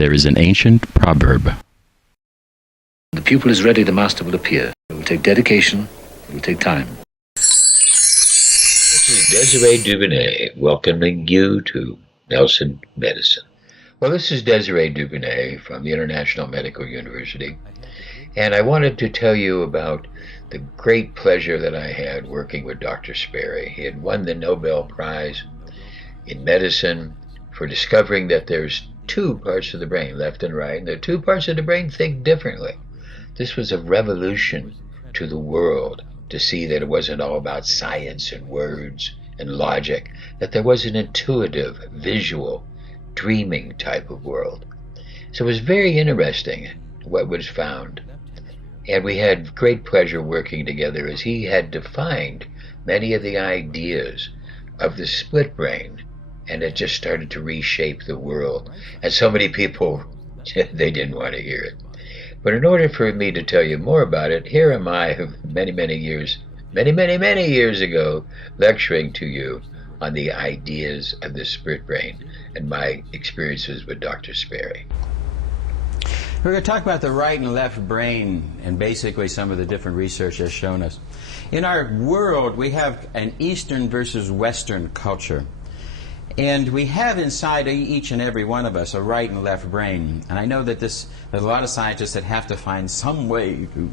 There is an ancient proverb. The pupil is ready, the master will appear. It will take dedication, it will take time. This is Desiré Dubounet welcoming you to Nelson Medicine. Well, this is Desiré Dubounet from the International Medical University, and I wanted to tell you about the great pleasure that I had working with Dr. Sperry. He had won the Nobel Prize in medicine for discovering that there's two parts of the brain, left and right, and the two parts of the brain think differently. This was a revolution to the world to see that it wasn't all about science and words and logic, that there was an intuitive, visual, dreaming type of world. So it was very interesting what was found. And we had great pleasure working together as he had defined many of the ideas of the split brain, and it just started to reshape the world. And so many people, they didn't want to hear it. But in order for me to tell you more about it, here am I, many years ago, lecturing to you on the ideas of the split brain and my experiences with Dr. Sperry. We're going to talk about the right and left brain and basically some of the different research has shown us. In our world, we have an Eastern versus Western culture. And we have inside each and every one of us a right and left brain. And I know that there's a lot of scientists that have to find some way to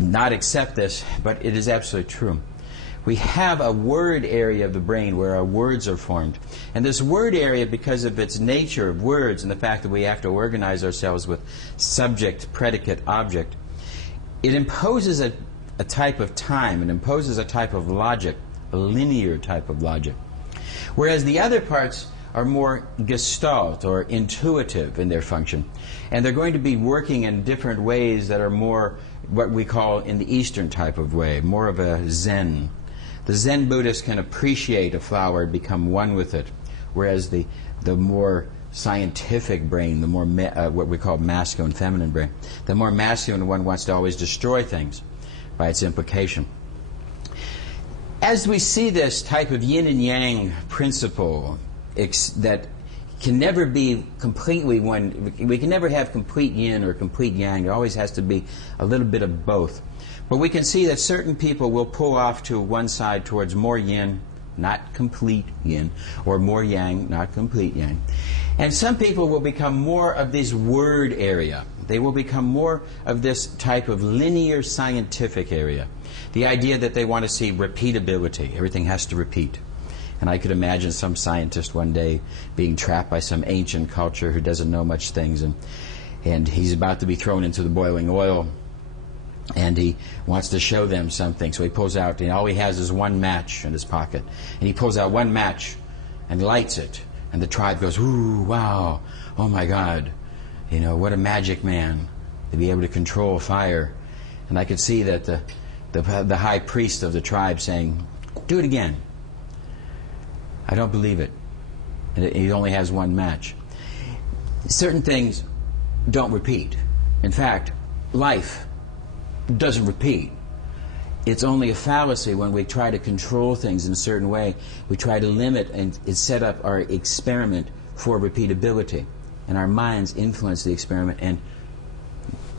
not accept this, but it is absolutely true. We have a word area of the brain where our words are formed. And this word area, because of its nature of words and the fact that we have to organize ourselves with subject, predicate, object, it imposes a type of time, it imposes a type of logic, a linear type of logic. Whereas the other parts are more gestalt or intuitive in their function. And they're going to be working in different ways that are more what we call in the Eastern type of way, more of a Zen. The Zen Buddhists can appreciate a flower and become one with it, whereas the more scientific brain, the more what we call masculine, feminine brain, the more masculine one wants to always destroy things by its implication. As we see this type of yin and yang principle that can never be completely one, we can never have complete yin or complete yang. There always has to be a little bit of both. But we can see that certain people will pull off to one side towards more yin, not complete yin, or more yang, not complete yang. And some people will become more of this word area. They will become more of this type of linear scientific area. The idea that they want to see repeatability. Everything has to repeat. And I could imagine some scientist one day being trapped by some ancient culture who doesn't know much things, and he's about to be thrown into the boiling oil, and he wants to show them something. So he pulls out, and all he has is one match in his pocket. And he pulls out one match and lights it. And the tribe goes, ooh, wow, oh my God. You know, what a magic man to be able to control fire. And I could see that the high priest of the tribe saying, do it again. I don't believe it. And he only has one match. Certain things don't repeat. In fact, life doesn't repeat. It's only a fallacy when we try to control things in a certain way. We try to limit and set up our experiment for repeatability. And our minds influence the experiment, and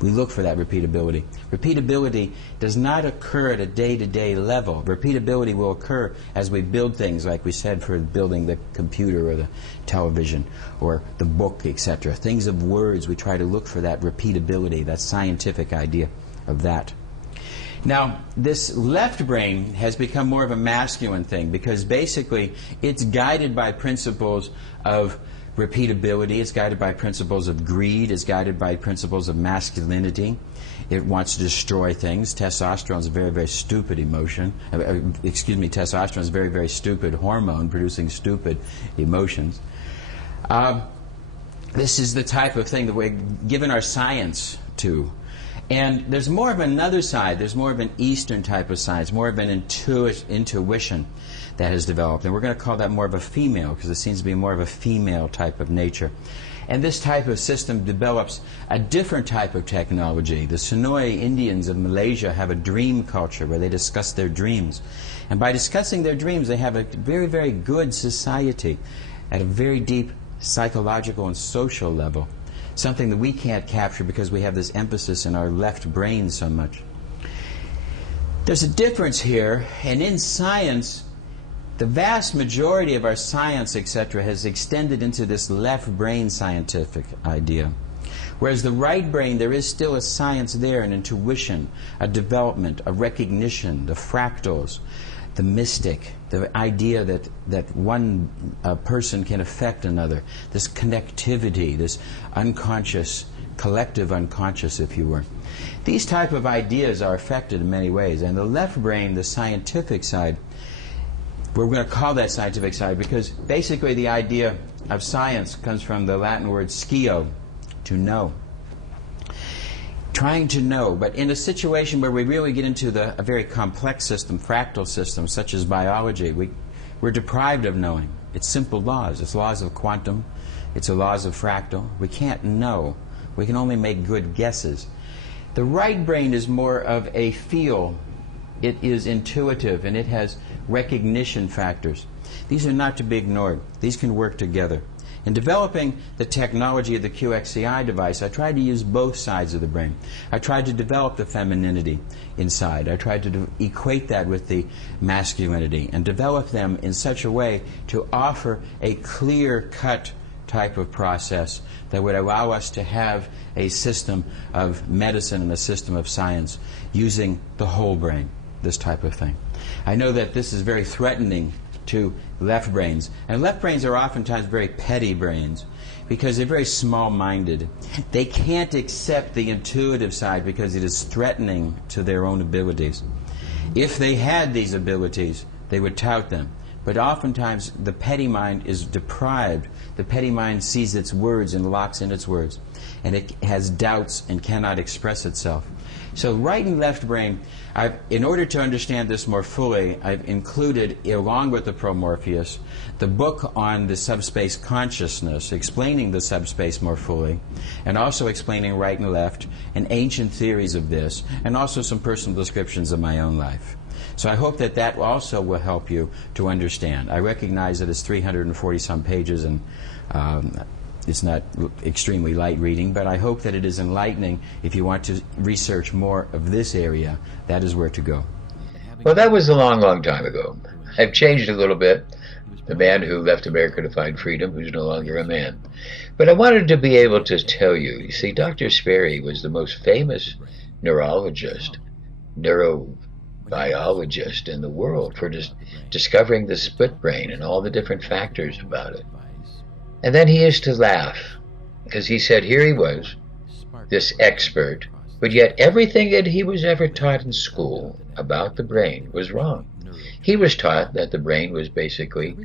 we look for that repeatability. Repeatability does not occur at a day-to-day level. Repeatability will occur as we build things, like we said, for building the computer or the television or the book, etc. Things of words, we try to look for that repeatability, that scientific idea of that. Now, this left brain has become more of a masculine thing because basically it's guided by principles of repeatability, it's guided by principles of greed, it's guided by principles of masculinity. It wants to destroy things. Testosterone is a very, very stupid emotion. Testosterone is a very, very stupid hormone producing stupid emotions. This is the type of thing that we're given our science to. And there's more of another side. There's more of an Eastern type of science, more of an intuition that has developed. And we're going to call that more of a female, because it seems to be more of a female type of nature. And this type of system develops a different type of technology. The Sonoy Indians of Malaysia have a dream culture where they discuss their dreams. And by discussing their dreams, they have a very, very good society at a very deep psychological and social level, something that we can't capture because we have this emphasis in our left brain so much. There's a difference here, and in science, the vast majority of our science, etc., has extended into this left brain scientific idea. Whereas the right brain, there is still a science there, an intuition, a development, a recognition, the fractals, the mystic, the idea that one person can affect another, this connectivity, this unconscious, collective unconscious, if you were. These type of ideas are affected in many ways. And the left brain, the scientific side, we're going to call that scientific side because basically the idea of science comes from the Latin word scio, to know. Trying to know, but in a situation where we really get into a very complex system, fractal systems, such as biology, we're deprived of knowing. It's simple laws. It's laws of quantum. It's the laws of fractal. We can't know. We can only make good guesses. The right brain is more of a feel. It is intuitive, and it has recognition factors. These are not to be ignored. These can work together. In developing the technology of the QXCI device, I tried to use both sides of the brain. I tried to develop the femininity inside. I tried to equate that with the masculinity and develop them in such a way to offer a clear-cut type of process that would allow us to have a system of medicine and a system of science using the whole brain, this type of thing. I know that this is very threatening to left brains. And left brains are oftentimes very petty brains because they're very small-minded. They can't accept the intuitive side because it is threatening to their own abilities. If they had these abilities, they would tout them. But oftentimes the petty mind is deprived. The petty mind sees its words and locks in its words. And it has doubts and cannot express itself. So right and left brain, in order to understand this more fully, I've included, along with the Promorpheus, the book on the subspace consciousness, explaining the subspace more fully, and also explaining right and left, and ancient theories of this, and also some personal descriptions of my own life. So I hope that that also will help you to understand. I recognize that it's 340-some pages, and it's not extremely light reading, but I hope that it is enlightening. If you want to research more of this area, that is where to go. Well, that was a long, long time ago. I've changed a little bit. The man who left America to find freedom, who's no longer a man. But I wanted to be able to tell you, you see, Dr. Sperry was the most famous neurologist, neurobiologist in the world for discovering the split brain and all the different factors about it. And then he used to laugh, because he said here he was, this expert, but yet everything that he was ever taught in school about the brain was wrong. He was taught that the brain was basically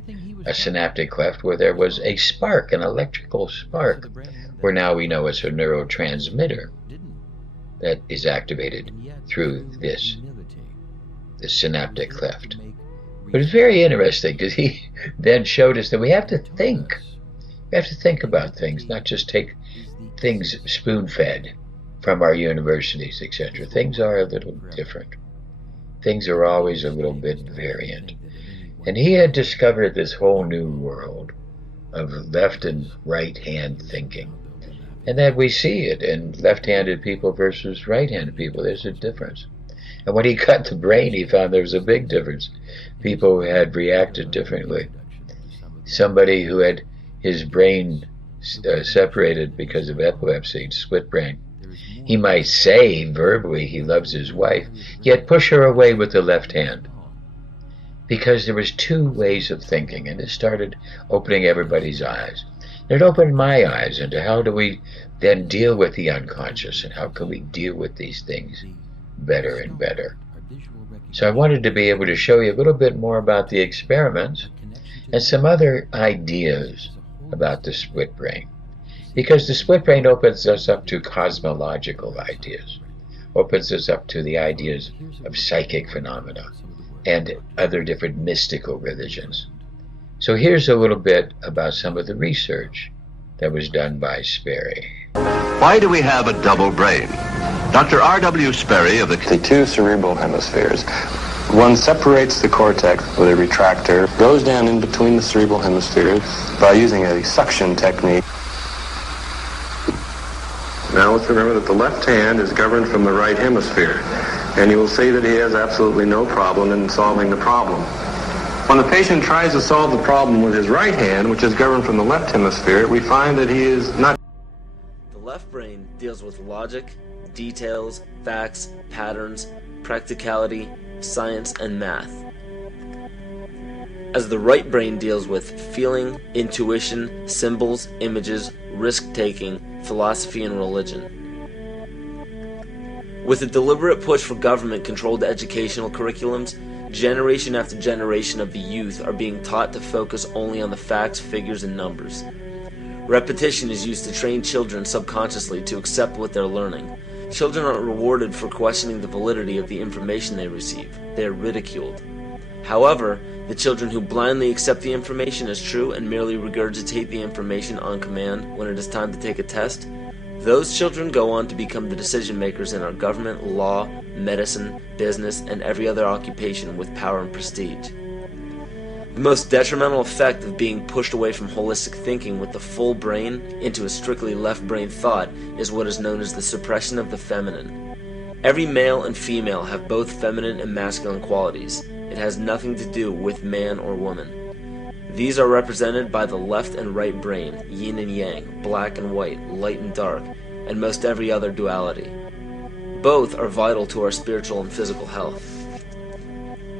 a synaptic cleft where there was a spark, an electrical spark, where now we know it's a neurotransmitter that is activated through this synaptic cleft. But it's very interesting, because he then showed us that we have to think. We have to think about things, not just take things spoon-fed from our universities, etc. Things are a little different. Things are always a little bit variant. And he had discovered this whole new world of left and right-hand thinking. And that we see it in left-handed people versus right-handed people. There's a difference. And when he cut the brain, he found there was a big difference. People had reacted differently. Somebody who had his brain separated because of epilepsy, split brain. He might say verbally he loves his wife, yet push her away with the left hand. Because there was two ways of thinking, and it started opening everybody's eyes. And it opened my eyes into how do we then deal with the unconscious, and how can we deal with these things better and better. So I wanted to be able to show you a little bit more about the experiments and some other ideas about the split brain. Because the split brain opens us up to cosmological ideas, opens us up to the ideas of psychic phenomena and other different mystical religions. So here's a little bit about some of the research that was done by Sperry. Why do we have a double brain? Dr. R.W. Sperry of the two cerebral hemispheres. One separates the cortex with a retractor, goes down in between the cerebral hemispheres by using a suction technique. Now let's remember that the left hand is governed from the right hemisphere, and you will see that he has absolutely no problem in solving the problem. When the patient tries to solve the problem with his right hand, which is governed from the left hemisphere, we find that he is not. The left brain deals with logic, details, facts, patterns, practicality, science, and math, as the right brain deals with feeling, intuition, symbols, images, risk-taking, philosophy, and religion. With a deliberate push for government-controlled educational curriculums, generation after generation of the youth are being taught to focus only on the facts, figures, and numbers. Repetition is used to train children subconsciously to accept what they're learning. Children aren't rewarded for questioning the validity of the information they receive. They are ridiculed. However, the children who blindly accept the information as true and merely regurgitate the information on command when it is time to take a test, those children go on to become the decision makers in our government, law, medicine, business, and every other occupation with power and prestige. The most detrimental effect of being pushed away from holistic thinking with the full brain into a strictly left brain thought is what is known as the suppression of the feminine. Every male and female have both feminine and masculine qualities. It has nothing to do with man or woman. These are represented by the left and right brain, yin and yang, black and white, light and dark, and most every other duality. Both are vital to our spiritual and physical health.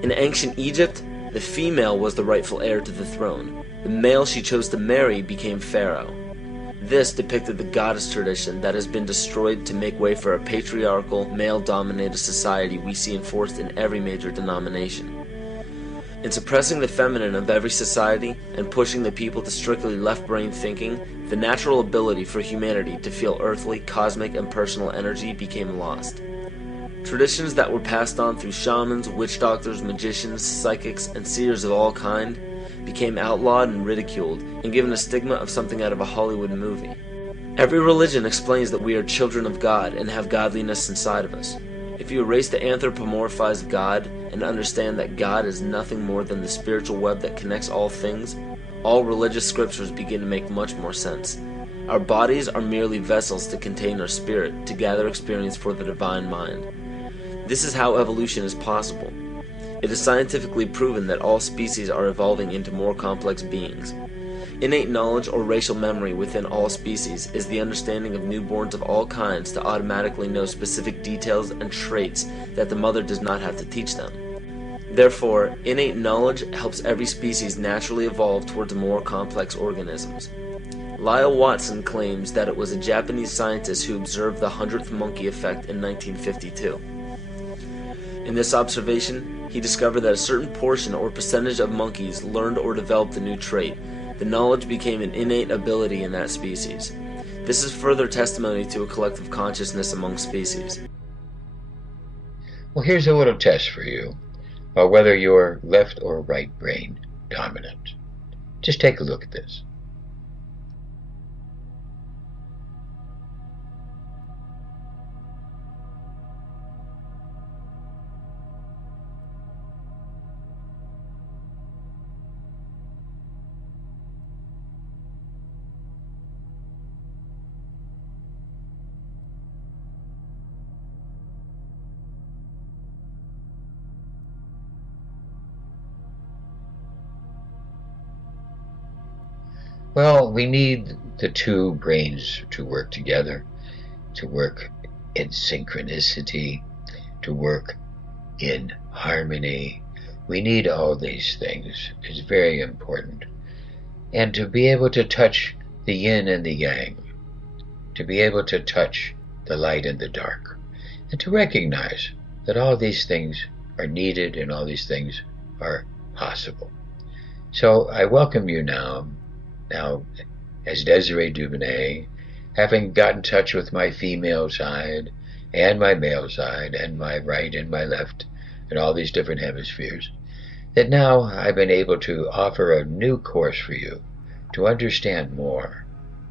In ancient Egypt, the female was the rightful heir to the throne. The male she chose to marry became pharaoh. This depicted the goddess tradition that has been destroyed to make way for a patriarchal, male-dominated society we see enforced in every major denomination. In suppressing the feminine of every society and pushing the people to strictly left-brain thinking, the natural ability for humanity to feel earthly, cosmic, and personal energy became lost. Traditions that were passed on through shamans, witch doctors, magicians, psychics, and seers of all kind became outlawed and ridiculed and given a stigma of something out of a Hollywood movie. Every religion explains that we are children of God and have godliness inside of us. If you erase the anthropomorphized God and understand that God is nothing more than the spiritual web that connects all things, all religious scriptures begin to make much more sense. Our bodies are merely vessels to contain our spirit, to gather experience for the divine mind. This is how evolution is possible. It is scientifically proven that all species are evolving into more complex beings. Innate knowledge or racial memory within all species is the understanding of newborns of all kinds to automatically know specific details and traits that the mother does not have to teach them. Therefore, innate knowledge helps every species naturally evolve towards more complex organisms. Lyle Watson claims that it was a Japanese scientist who observed the 100th monkey effect in 1952. In this observation, he discovered that a certain portion or percentage of monkeys learned or developed a new trait. The knowledge became an innate ability in that species. This is further testimony to a collective consciousness among species. Well, here's a little test for you about whether you're left or right brain dominant. Just take a look at this. Well, we need the two brains to work together, to work in synchronicity, to work in harmony. We need all these things. It's very important. And to be able to touch the yin and the yang, to be able to touch the light and the dark, and to recognize that all these things are needed and all these things are possible. So I welcome you now as Desiré Dubounet, having got in touch with my female side and my male side and my right and my left and all these different hemispheres, that now I've been able to offer a new course for you to understand more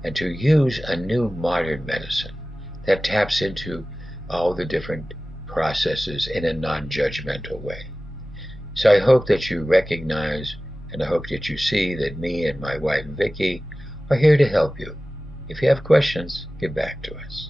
and to use a new modern medicine that taps into all the different processes in a non-judgmental way. So I hope that you recognize, and I hope that you see that me and my wife Vicky are here to help you. If you have questions, get back to us.